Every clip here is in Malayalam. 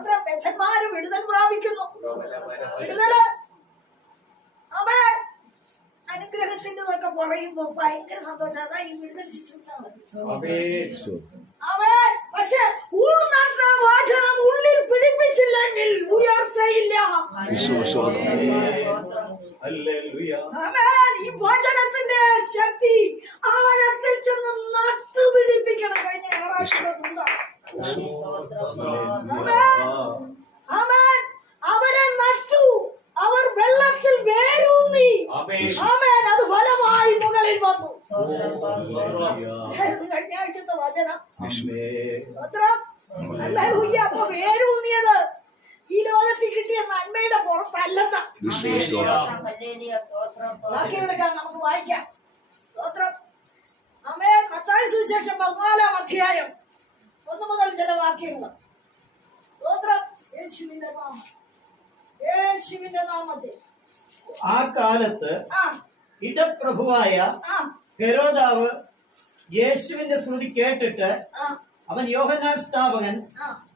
അത്ര ബദ്ധന്മാര് വിടുതൽ പ്രാപിക്കുന്നു. വിടുതൽ. അവൻ എന്നൊക്കെ പറയുമ്പോ ഭയങ്കര സന്തോഷം. അതാ ഈ വിടുതൽ ശിശുത്താണ് അവൻ പക്ഷെ ഉൾനട്ട വാചനം ഉള്ളിൽ പിടിപ്പിച്ചില്ലെങ്കിൽ ഉയർച്ചയില്ല. അവൻ ഈ വാചനത്തിന്റെ ശക്തി ആഴത്തിൽ ചെന്ന് നട്ടുപിടിപ്പിക്കണം. കഴിഞ്ഞ മുമ്പാണ് അവൻ നട്ടു. അവർ വെള്ളത്തിൽ വേരൂന്നി. അവൻ അത് ഫലമായി മുകളിൽ വന്നു. ഇത് കഴിഞ്ഞ ആഴ്ചത്തെ വചനം. അപ്പൊ വേരൂന്നിയത് ഈ ലോകത്തിൽ കിട്ടിയ നന്മയുടെ പുറത്തല്ലെന്ന. വാക്യമെടുക്കാം നമുക്ക് വായിക്കാം. സ്തോത്രം. അമ്മേ മത്തായ സുവിശേഷം പതിനാലാം അധ്യായം. ഒന്ന് മുതൽ ചില വാക്യങ്ങൾ സ്തോത്രം. യേശുവിന്റെ നാമം. യേശുവിന്റെ നാമത്തിൽ. ആ കാലത്ത് ഇടപ്രഭുവായ ഹെരോദാവ് യേശുവിന്റെ ശ്രുതി കേട്ടിട്ട് അവൻ യോഹന്നാൻ സ്ഥാപകൻ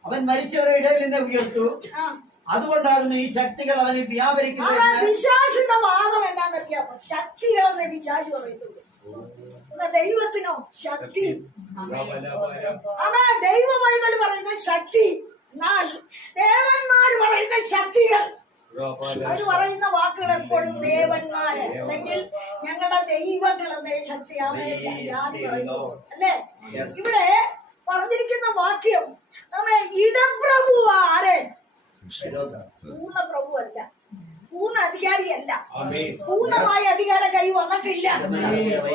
അവൻ മരിച്ചവരുടെ ഇടയിൽ നിന്ന് ഉയർത്തു. അതുകൊണ്ടാകുന്നു ഈ ശക്തികൾ അവനിൽ അവൻ വ്യാപരിക്കുന്നത് വിശ്വാസിന്റെ വാദം എന്താണെന്നറിയാമോ? ശക്തികളെന്ന് വിചാരിച്ചു പറയുന്നുള്ളൂ ദൈവത്തിനോ? ശക്തി. അമ്മ ദൈവ ബൈബിൾ പറയുന്ന ശക്തി. എന്നാൽ ദേവന്മാര് പറയുന്ന ശക്തികൾ. അവർ പറയുന്ന വാക്കുകൾ എപ്പോഴും ദേവന്മാര്. അല്ലെങ്കിൽ ഞങ്ങളുടെ ദൈവങ്ങൾ എന്ന ശക്തി? ജാതി പറയുന്നു. അല്ലേ? ഇവിടെ പറഞ്ഞിരിക്കുന്ന വാക്യം നമ്മ ഇടപ്രഭു ആരെ പൂർണ പ്രഭു അല്ല പൂർണ അധികാരിയല്ല പൂർണമായ അധികാരം കൈ വന്നിട്ടില്ല.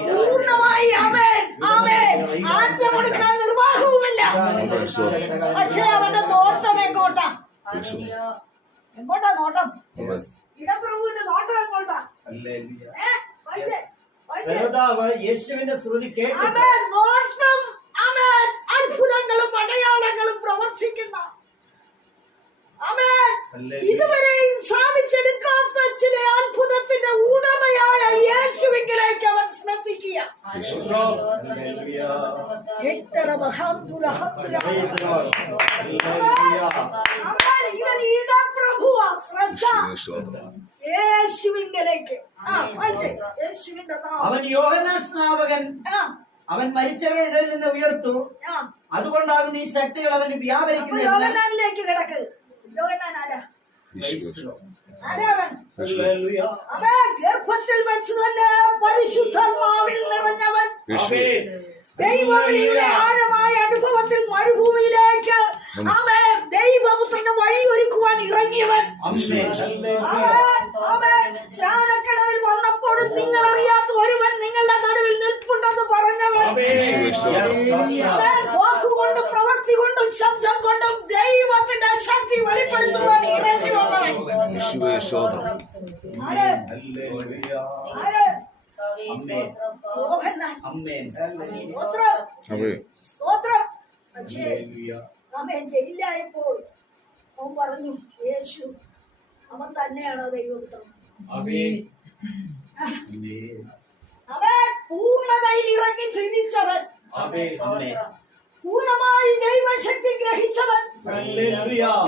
പൂർണമായി ആമേൻ. ആമേൻ. ആജ്ഞ കൊടുക്കാൻ നിർവാഹവുമില്ല. പക്ഷേ അവന്റെ നോട്ടം എങ്ങോട്ടാ? എങ്ങോട്ടാ നോട്ടം? ഇടപ്രഭുവിന്റെ നോട്ടം എങ്ങോട്ടാ? യേശുവിന്റെ ശ്രുതി കേട്ടിട്ട് ആമേൻ. നോട്ടം. ആമേൻ. അത്ഭുതങ്ങളും അടയാളങ്ങളും പ്രവർത്തിക്കുന്ന ആമേൻ. ഇതുവരെയും സാധിച്ചെടുക്കാത്ത ചില അത്ഭുതത്തിന്റെ ഉടമയായ യേശുവിങ്കിലേക്ക് അവൻ ശ്രദ്ധിക്കുക എത്ര മഹാന്തുരഹത്തുര. ആമേൻ. ഇവൻ ഇടപ്രഭുവാ ശ്രദ്ധ യേശുവിങ്കലേക്ക് അവൻ യോഹന സ്നാപകൻ. അവൻ മരിച്ചവരുടെ നിന്ന് ഉയർത്തു. അതുകൊണ്ടാകുന്ന ഈ ശക്തികൾ അവന് വ്യാപരിക്കുന്നത് യോഹന്നാനിലേക്ക് കിടക്ക്. യോഹന്നാൻ ഗർഭത്തിൽ വെച്ച് തന്നെ പരിശുദ്ധാത്മാവിൽ നിറഞ്ഞവൻ. ദൈവവിളിയുടെ ആഴമായ അനുഭവത്തിൽ മരുഭൂമിയിലേക്ക് അവൻ ദൈവപുത്രന്റെ വഴി ഒരുക്കുവാൻ ഇറങ്ങിയവൻ. സ്നാനക്കടവിൽ വന്നപ്പോഴും നിങ്ങൾ അറിയാത്ത ഒരുവൻ നിങ്ങളുടെ നടുവിൽ നിൽപ്പുണ്ടെന്ന് പറഞ്ഞവൻ. വാക്കുകൊണ്ടും പ്രവൃത്തി കൊണ്ടും ശബ്ദം കൊണ്ടും ദൈവത്തിന്റെ ശക്തി വെളിപ്പെടുത്തുവാൻ ഇറങ്ങി വന്നവൻ. സ്തോത്രം. പക്ഷേ ജയിലായപ്പോൾ പറഞ്ഞു യേശു അവൻ തന്നെയാണോ ദൈവപുത്രൻ അവൻ പൂർണതയിൽ ഇറങ്ങി ചിന്തിച്ചവൻ പൂർണമായി ദൈവശക്തി ഗ്രഹിച്ചവൻ.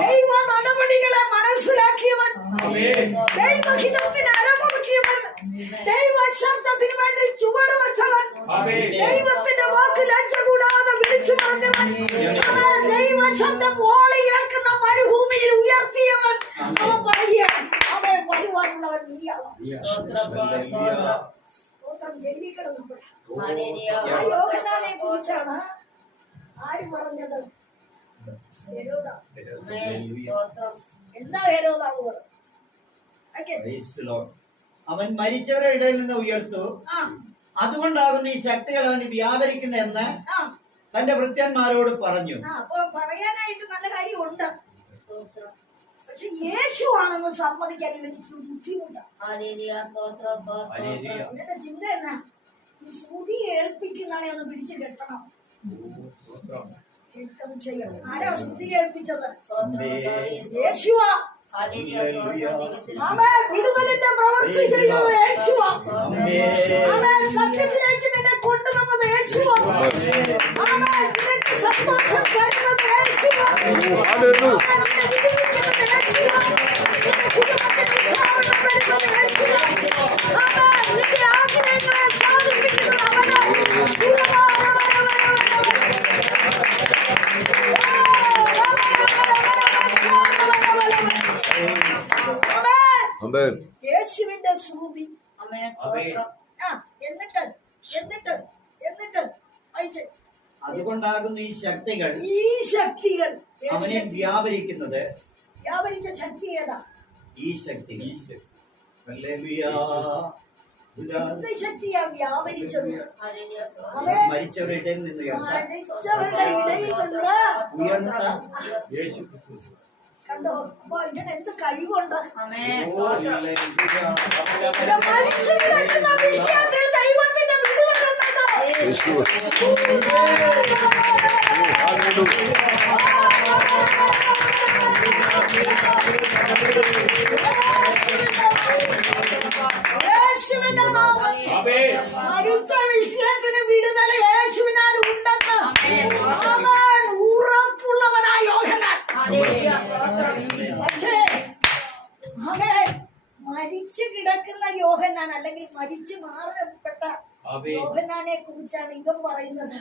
ദൈവ നടപടികളെ മനസ്സിലാക്കിയവൻ. ദൈവഹിതത്തിന് അരമുറുക്കിയവൻ ദൈവ ശബ്ദത്തിന് വേണ്ടി ചുവട് വെച്ചവൻ. ദൈവത്തിന്റെ വാക്ക് ലജ്ജ കൂടാതെ വിളിച്ചു പറഞ്ഞവൻ അവൻ ദൈവ ശബ്ദം ഓളി കേൾക്കുന്ന മരുഭൂമിയിൽ ഉയർത്തിയവൻ അവൻ പറയുകയാണ് അവൻ വരുവാനുള്ളവൻ നീയാണ് സ്തോത്രം ആ കുറിച്ചാണ് ആര് പറഞ്ഞത്. എന്താ ഹെരോദാവ്. അവൻ മരിച്ചവരുടെ ഇടയിൽ നിന്ന് ഉയർത്തു. അതുകൊണ്ടാകുന്ന ഈ ശക്തികൾ അവൻ വ്യാപരിക്കുന്ന എന്ന് തന്റെ വൃത്യന്മാരോട് പറഞ്ഞു. പറയാനായിട്ട് നല്ല കാര്യമുണ്ട്. പക്ഷെ യേശു ആണെന്ന് സമ്മതിക്കാൻ ഇവനിക്ക് ബുദ്ധിമുട്ടാണ് എന്റെ ചിന്ത എന്നാ? ഈ ശ്രുതി ഏൽപ്പിക്കുന്നവനെ ഒന്ന് പിടിച്ചു കെട്ടണം. ആരാ ശ്രുതി ഏൽപ്പിച്ചത്? യേശുവാ. വിടുതലിന്റെ പ്രവർത്തി ചെയ്യുന്നത് യേശുവാ. സത്യത്തിലേക്ക് നിന്നെ കൊണ്ടുവന്നത് യേശുവാ. സന്തോഷം തരുന്നത് യേശുവാ. യേശുവാ. അതുകൊണ്ടാകുന്നു ഈ ശക്തികൾ ഈ ശക്തികൾ അവനെ? വ്യാപരിക്കുന്നത് വ്യാപരിച്ച ശക്തി ഏതാ? ഈ ശക്തി ഈ ശക്തി. ശക്തിയാ വ്യാപരിച്ചത്? മരിച്ചവരുടെ ഇടയിൽ നിന്ന് മരിച്ചവരുടെ ഇടയിൽ നിന്ന് കണ്ടോ? അപ്പൊ ഇതിന് എന്ത് കഴിവുണ്ട്? മരിച്ച വിഷയത്തിന് വിടുതൽ യേശുവിനാൽ ഉണ്ടെന്ന് അവൻ ഉറപ്പുള്ളവനായ യോഹനാൻ പക്ഷേ അവൻ മരിച്ചു കിടക്കുന്ന യോഹന്നാൻ അല്ലെങ്കിൽ മരിച്ചു മാറപ്പെട്ട യോഹന്നാനെ കുറിച്ചാണ് ഇവൻ പറയുന്നത്.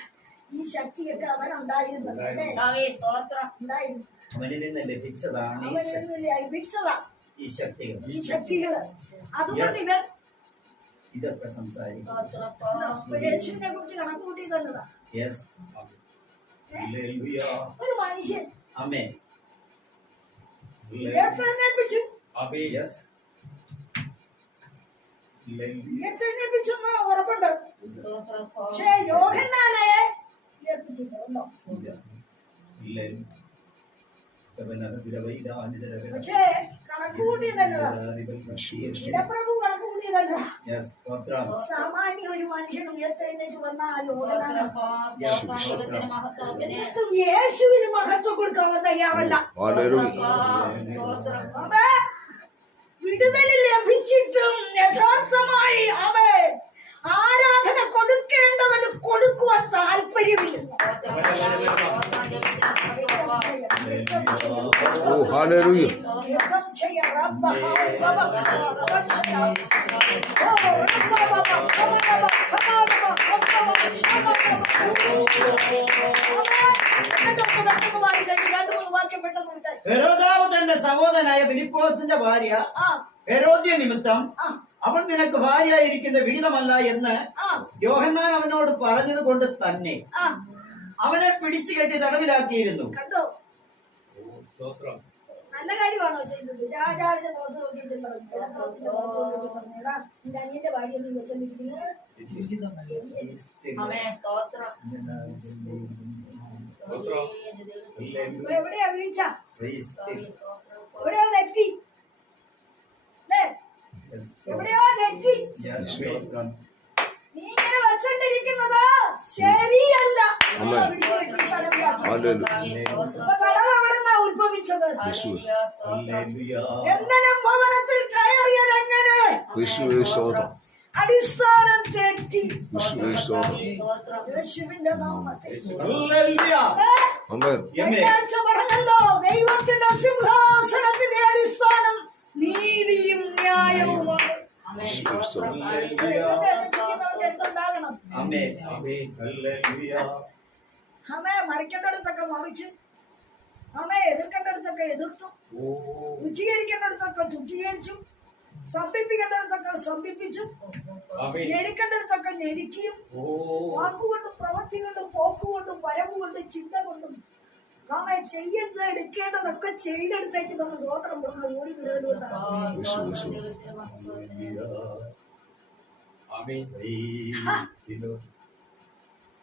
ഈ ശക്തിയൊക്കെ അവൻ ഉണ്ടായിരുന്നത് അല്ലേ? സ്തോത്രം. ഉണ്ടായിരുന്നു. അവനിൽ നിന്ന് ലഭിച്ചതാണ് ഈ ശക്തി. ലഭിച്ചതാ. ഈ ശക്തികൾ. ഈ ശക്തികൾ. അതുകൊണ്ട് ഇവൻ ഇതൊക്കെ സംസാരിക്കും. യേശുവിനെ കുറിച്ച് തന്നതാ. ഒരു മനുഷ്യൻ. ഉയർത്തെഴുന്നേൽപ്പിച്ചെന്ന് ഉറപ്പുണ്ട്. പക്ഷേ യോഹന്നാനെ. പക്ഷേ സാമാന്യ ഒരു മനുഷ്യൻ ഉയർത്തെഴുന്നേറ്റ് വന്നാൽ യേശുവിന് മഹത്വം കൊടുക്കാൻ തയ്യാറല്ല വിടുതൽ ലഭിച്ചിട്ടും യഥാർത്ഥമായി അവൻ ആരാധന കൊടുക്കേണ്ടവന് കൊടുക്കുവാൻ താല്പര്യമില്ല. Oh, ഹെരോദാവ് തന്റെ സഹോദരനായ ബിലിപ്പോസിന്റെ ഭാര്യ. ഹെറോദ്യ ഹെരോദ്യ നിമിത്തം അവൻ അവൾ നിനക്ക് ഭാര്യയായിരിക്കുന്ന വീതമല്ല എന്ന് യോഹന്നാൻ അവനോട് പറഞ്ഞത് കൊണ്ട് തന്നെ അവനെ പിടിച്ചു കെട്ടി തടവിലാക്കിയിരുന്നു. കണ്ടോ? നല്ല കാര്യമാണോ ചെയ്തത്? രാജാവിന്റെ മുഖത്ത് നോക്കിയിട്ട് നിന്റെ അനിയന്റെ ഭാര്യ നീ വെച്ചിരിക്കുന്നത് എവിടെയാ വീഴ്ച? Praise സ്തോത്രം the- സ്തോത്രം എവിടെയോ തെറ്റി എവിടെയോ തെറ്റി നീ ഇങ്ങനെ വെച്ചോണ്ടിരിക്കുന്നത് ശരിയല്ല. എവിടെ നിന്നാ ഉത്ഭവിച്ചത്. എങ്ങനെ ഭവനത്തിൽ കയറിയത് എങ്ങനെ വിഷ്ണു സ്തോത്രം. അടിസ്ഥാനം തെറ്റി യേശുവിന്റെ നാമത്തിൽ. പറഞ്ഞല്ലോ. ദൈവത്തിന്റെ സിംഹാസനത്തിന്റെ അടിസ്ഥാനം നീതിയും ന്യായവുമാണ്. അമ്മേ. മറിക്കേണ്ടടുത്തൊക്കെ മറിച്ച്. അമ്മേ എതിർക്കേണ്ടടുത്തൊക്കെ എതിർത്തു. തുച്ഛീകരിക്കേണ്ടടുത്തൊക്കെ തുച്ഛീകരിച്ചു സംഭിപ്പിക്കേണ്ടടുത്തൊക്കെ സംഭിപ്പിച്ചു ഞെരുക്കേണ്ടടുത്തൊക്കെ ഞെരുക്കിയും വാക്കുകൊണ്ടും പ്രവൃത്തികൊണ്ടും പോക്കുകൊണ്ടും വരവുകൊണ്ടും ചിന്ത കൊണ്ടും നമ്മെ ചെയ്യേണ്ടത് എടുക്കേണ്ടതൊക്കെ ചെയ്തെടുത്തേച്ച് നമ്മൾ സ്വോത്രം പറഞ്ഞ ഓടി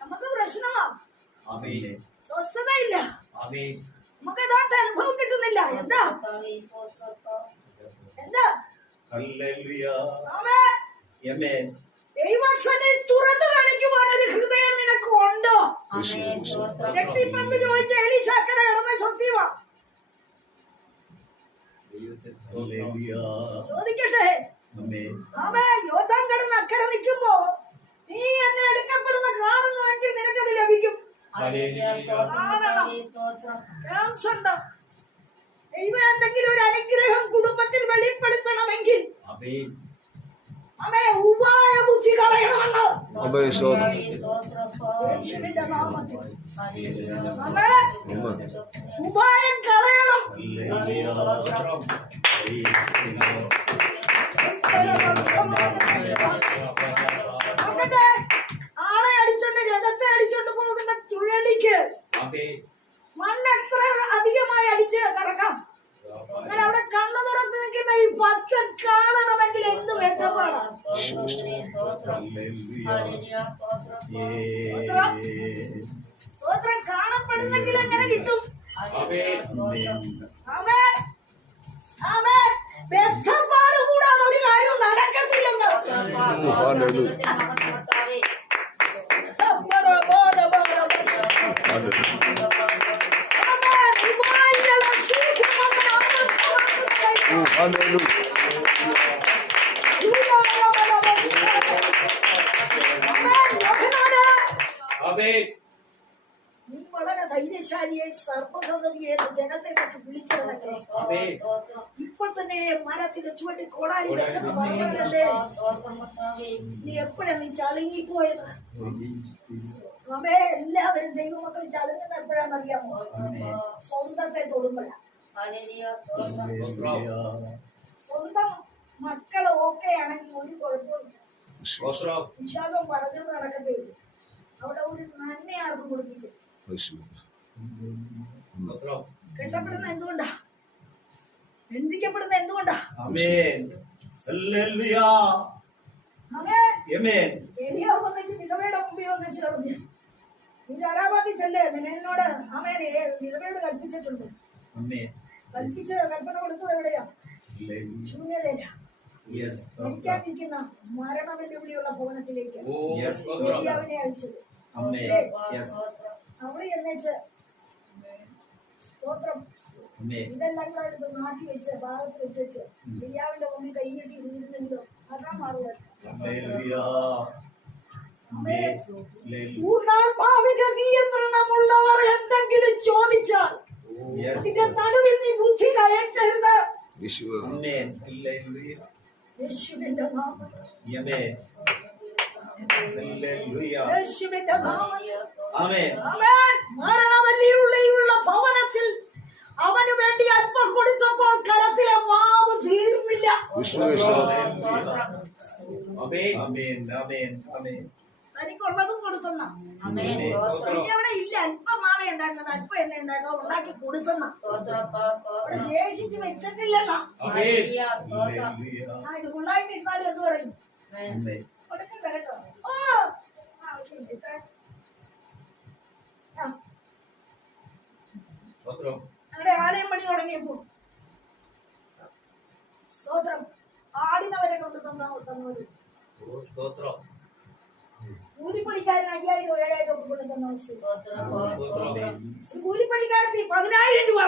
നമുക്ക് പ്രശ്നമാ. സ്വസ്ഥതയില്ല. നമുക്ക് യഥാർത്ഥ അനുഭവം കിട്ടുന്നില്ല. എന്താ? എന്താ? ദൈവസനെ തുറന്നു കാണിക്കുവാൻ ഒരു ഹൃദയം നിനക്ക് ഉണ്ടോ രക്തിപ്പങ്ക് ചോദിച്ച എലിശാക്കര സത്യമാ. Hallelujah. ചോദിക്കട്ടെ. യോദ്ധാൻ കിടന്ന് അക്കരെ നിൽക്കുമ്പോ നീ എന്നെ എടുക്കപ്പെടുന്ന കാണുന്നുവെങ്കിൽ നിനക്കത് ലഭിക്കും. ഹല്ലേലൂയ സ്തോത്രം കർത്താവേ സ്തോത്രം ചാൻസ് ഉണ്ട് ദൈവം എന്തെങ്കിലും ഒരു അനുഗ്രഹം കുടുംബത്തിൽ വെളിപ്പെടുത്തണമെങ്കിൽ അവയെ ഉപായ ബുദ്ധി കളയണമെന്ന്. ഉപായം കളയണം. ആളെ അടിച്ചോണ്ട് രഥത്തെ അടിച്ചോണ്ട് പോകുന്ന ചുഴലിക്ക് മണ്ണ് എത്ര അധികമായി അടിച്ച് കറക്കാം എന്നാൽ അവിടെ കണ്ണു തുറന്ന് നിൽക്കുന്ന ഈ ഭക്തൻ കാണണമെങ്കിൽ എന്ത് ബന്ധമാണ് സ്തോത്രം കാണപ്പെടുന്നെങ്കിൽ എങ്ങനെ കിട്ടും? ബന്ധപ്പാട് കൂടാതെ ഒരു കാര്യവും നടക്കത്തില്ലെന്ന്. ഹല്ലേലൂയ. ഹല്ലേലൂയ ആമേൻ നീ വളരെ ധൈര്യശാലിയെ സർപ്പസന്തതിയെ ജനത്തെ കൊണ്ട് വിളിച്ചവനല്ലേ ആമേൻ ഇപ്പോൾ തന്നെ മരത്തിന്റെ ചുവട്ടി കോടാലി വെച്ചെന്ന് പറഞ്ഞതല്ലേ നീ എപ്പോഴാ നീ ചളുങ്ങിപ്പോയത്? അവേ എല്ലാവരും ദൈവമക്കൾ ചളുങ്ങുന്ന എപ്പോഴാണെന്നറിയാമോ സ്വന്തത്തെ തൊടുമ്പോഴാണ് സ്വന്തം മക്കൾ ഓക്കെ ആണെങ്കിൽ ഒരു കുഴപ്പമില്ല വിശ്വാസം പറഞ്ഞു നടക്കത്തേ അവിടെ ഒരു നന്മ ആർക്കും കൊടുക്കില്ല കെട്ടപ്പെടുന്ന എന്തുകൊണ്ടാ ബന്ധിക്കപ്പെടുന്ന എന്തുകൊണ്ടാ ചേർന്ന് നീ ചെല്ലേ നിന്നെ അവൻ വിധവയോട് കൽപ്പിച്ചിട്ടുണ്ട് കൽപ്പിച്ച് കൽപ്പന കൊടുത്തത് എവിടെയാ? ശൂന്യതയില. മരിക്കാതിരിക്കുന്ന ഭവനത്തിലേക്ക്. സ്തോത്രം അയച്ചത്. അവിടെ എന്നേച്ച് ഇതെല്ലാം കൂടെ വെച്ച് ഭാഗത്ത് വെച്ച് മുമ്പിൽ കൈകെട്ടി ഇരുന്നിരുന്നെങ്കിലും അതാ നിയന്ത്രണമുള്ളവർ എന്തെങ്കിലും ചോദിച്ചാൽ നടുവിൽ ബുദ്ധി കയറ്റരുത് യേശുവിന്റെ. മരണവല്ലിയുള്ളിലുള്ള ഭവനത്തിൽ അവന് വേണ്ടി അല്പം കൊടുത്തപ്പോൾ കരത്തിലെ വാവ് തീർന്നില്ല യേശുവേ സ്തോത്രം ആമേൻ ആമേൻ ആമേൻ ആമേൻ തനിക്കുള്ളതും കൊടുത്തന്ന? അവിടെ ഇല്ല അല്പം മാവ ഉണ്ടായിരുന്നത് അല്പം എണ്ണ ഉണ്ടാക്കുക ഉണ്ടാക്കി കൊടുത്തന്ന. അവിടെ ശേഷിച്ച് ആ ഇത് ഫുള്ളായിട്ട് ഇരുന്നാലും എന്ത് പറയും? കൊടുക്കണ്ട കേട്ടോ ഓ! ആവശ്യമില്ല ഇത്ര. അവിടെ ആലയം പണി തുടങ്ങിയപ്പോ സ്തോത്രം ആടിനവരെ കൊണ്ട് തന്ന തന്നത് സ്തോത്രം കൂലിപ്പണിക്കാരൻ അയ്യായിരം ഏഴായിരം ഒക്കെ കൊണ്ട് തന്ന ആവശ്യം സ്തോത്രപ്പ സ്തോത്രം കൂലിപ്പണിക്കാരത്തി പതിനായിരം രൂപ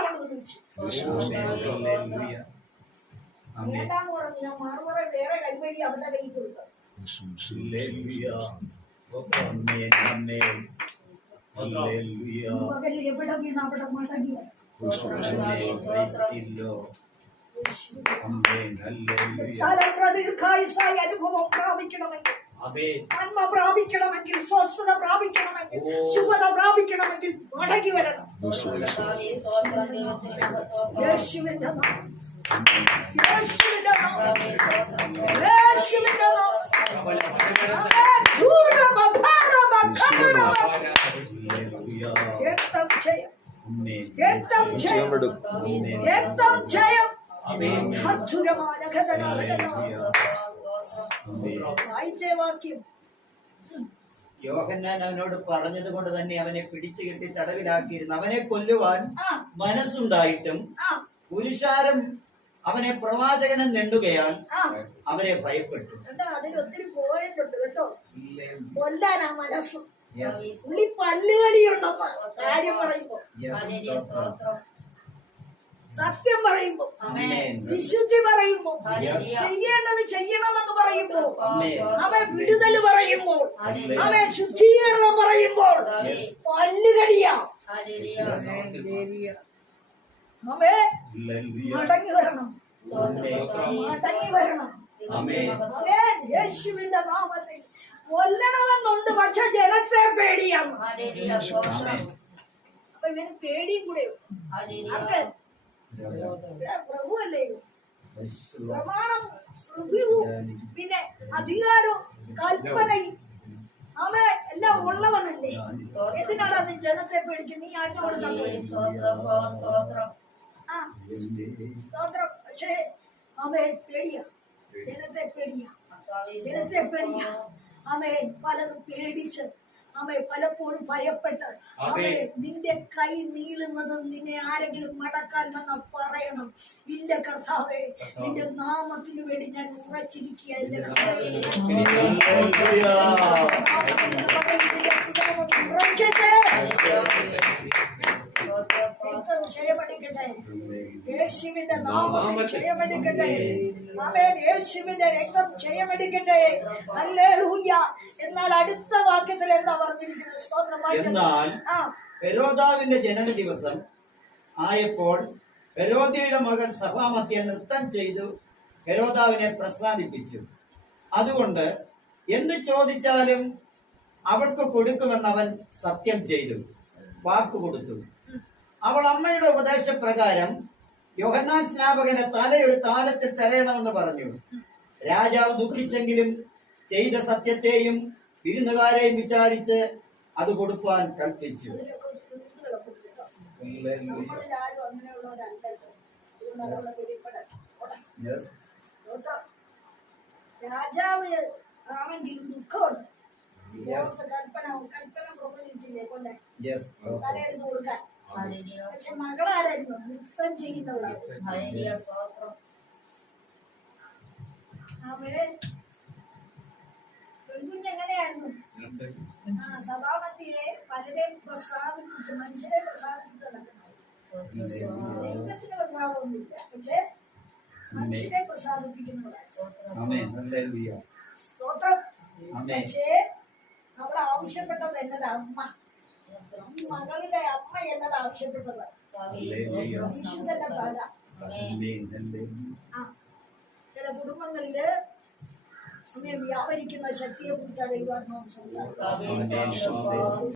കൊണ്ട് പറഞ്ഞു ഞാൻ മാറുമുറ വേറെ കൈവഴി അവരുടെ കൊടുത്തു എവിടെ വീണ് അവിടെ മടങ്ങി അനുഭവം പ്രാപിക്കണമെങ്കിൽ നന്മ പ്രാപിക്കണമെങ്കിൽ സ്വസ്ഥത പ്രാപിക്കണമെങ്കിൽ ഓ. ശുഭത പ്രാപിക്കണമെങ്കിൽ മടങ്ങി വരണം. യേശുവേ കർത്താവേ സ്തോത്രം ദൈവത്തിന് മഹത്വം യേശുവിന്റെ നാമം. യേശുവിന്റെ നാമം. കർത്താവേ സ്തോത്രം യേശുവിന്റെ നാമം. ആമേൻ. ധൂരമ, ഭാരമ, ഭാരമ. ഹല്ലേലൂയ രക്തം ജയം. ആമേൻ രക്തം വായിച്ചേ വാക്യം. യോഹന്നാൻ അവനോട് പറഞ്ഞത് കൊണ്ട് തന്നെ അവനെ പിടിച്ചു കെട്ടി തടവിലാക്കിയിരുന്നു. അവനെ കൊല്ലുവാൻ മനസ്സുണ്ടായിട്ടും പുരുഷാരം അവനെ പ്രവാചകനെ നെണ്ടുകയാൽ അവരെ ഭയപ്പെട്ടു. അതിലൊത്തിരി അതിൽ ഒത്തിരി പോയിന്റ് കേട്ടോ. കൊല്ലാനാ മനസ്സ്. പുള്ളി പല്ലുകടിയുണ്ടെന്ന് കാര്യം പറയുമ്പോ. സത്യം പറയുമ്പോ. ആമേൻ. വിശുദ്ധി പറയുമ്പോ. ഹല്ലേലൂയ. ചെയ്യേണ്ടത് ചെയ്യണമെന്ന് പറയുമ്പോൾ അവ വിടുതൽ പറയുമ്പോൾ. അവ ശുദ്ധീകരണം പറയുമ്പോൾ. ആമേൻ. പല്ലുകടിയാ മടങ്ങി വരണം. മടങ്ങി വരണം. യേശുവിന്റെ നാമത്തിൽ കൊല്ലണമെന്നുണ്ട്. പക്ഷെ ജനത്തെ പേടിയാണ്. അപ്പൊ ഇവന് പേടിയും കൂടെ പ്രഭുവല്ലേ? പ്രമാണം പ്രഭുവും പിന്നെ അധികാരവും കൽപ്പനയും അവൻ എല്ലാം ഉള്ളവനല്ലേ? എന്തിനാണ് അത് ജനത്തെ പേടിക്കുന്നത്? നീ ആറ്റ കൊടുത്താൽ. ആ സ്തോത്രം. പക്ഷേ അവൻ പേടിയാ. ജനത്തെ പേടിയാ. ജനത്തെ പേടിയാ അവൻ പലരും പേടിച്ച് അവൻ പലപ്പോഴും ഭയപ്പെട്ട് അവൻ നിന്റെ കൈ നീളുന്നത് നിന്നെ ആരെങ്കിലും മടക്കാൻ വന്ന പറയണം. ഇല്ല കർത്താവേ നിന്റെ നാമത്തിന് വേണ്ടി ഞാൻ ഉറച്ചിരിക്കുക എന്റെ കർത്താവേ. നാമം. ആമേൻ. യേശുവിന്റെ രക്തം. എന്നാൽ അടുത്ത വാക്യത്തിൽ എന്താ പറഞ്ഞിരിക്കുന്നത്? സ്തോത്രം ജനന ദിവസം ആയപ്പോൾ ഹെരോദയുടെ മകൻ സഭാമത്യ നൃത്തം ചെയ്തു ഹെരോദാവിനെ പ്രസാദിപ്പിച്ചു. അതുകൊണ്ട് എന്ത് ചോദിച്ചാലും അവൾക്ക് കൊടുക്കുമെന്ന് അവൻ സത്യം ചെയ്തു. വാക്ക് കൊടുത്തു. അവൾ അമ്മയുടെ ഉപദേശപ്രകാരം യോഹന്നാൻ സ്നാപകനെ തലയൊരു താലത്തിൽ തരയണമെന്ന് പറഞ്ഞു. രാജാവ് ദുഃഖിച്ചെങ്കിലും ചെയ്ത സത്യത്തെയും വിരുന്നുകാരെയും വിചാരിച്ച് അത് കൊടുപ്പാൻ കൽപ്പിച്ചു. രാജാവ് ആണെങ്കിലും ദുഃഖമുണ്ട്. കൽപ്പന കൽപ്പന കൊടുക്കാൻ. പക്ഷെ മകളാരായിരുന്നു? നൃത്തം ചെയ്യുന്നവളായിരുന്നു. അവർ പെൺകുഞ്ഞെങ്ങനെയായിരുന്നു ആ സഭാപതിയെ പലരെയും പ്രസാദിപ്പിച്ച് മനുഷ്യരെ പ്രസാദിപ്പിച്ച് നടക്കുന്നത് ദൈവത്തിന് പ്രസാദമൊന്നുമില്ല. പക്ഷെ മനുഷ്യരെ പ്രസാദിപ്പിക്കുന്നവരാണ്. സ്തോത്രം. പക്ഷേ അവൾ ആവശ്യപ്പെട്ടത് എന്നത്. അമ്മ. മകളുടെ അമ്മ എന്നത് ആവശ്യപ്പെട്ടത്. വിശുദ്ധന്റെ തല. ആ. ചില കുടുംബങ്ങളിൽ സമയം വ്യാപരിക്കുന്ന ശക്തിയെ കുറിച്ചാണ് ദൈവാത്മാവ് സംസാരിക്കുന്നത് സ്തോത്രം.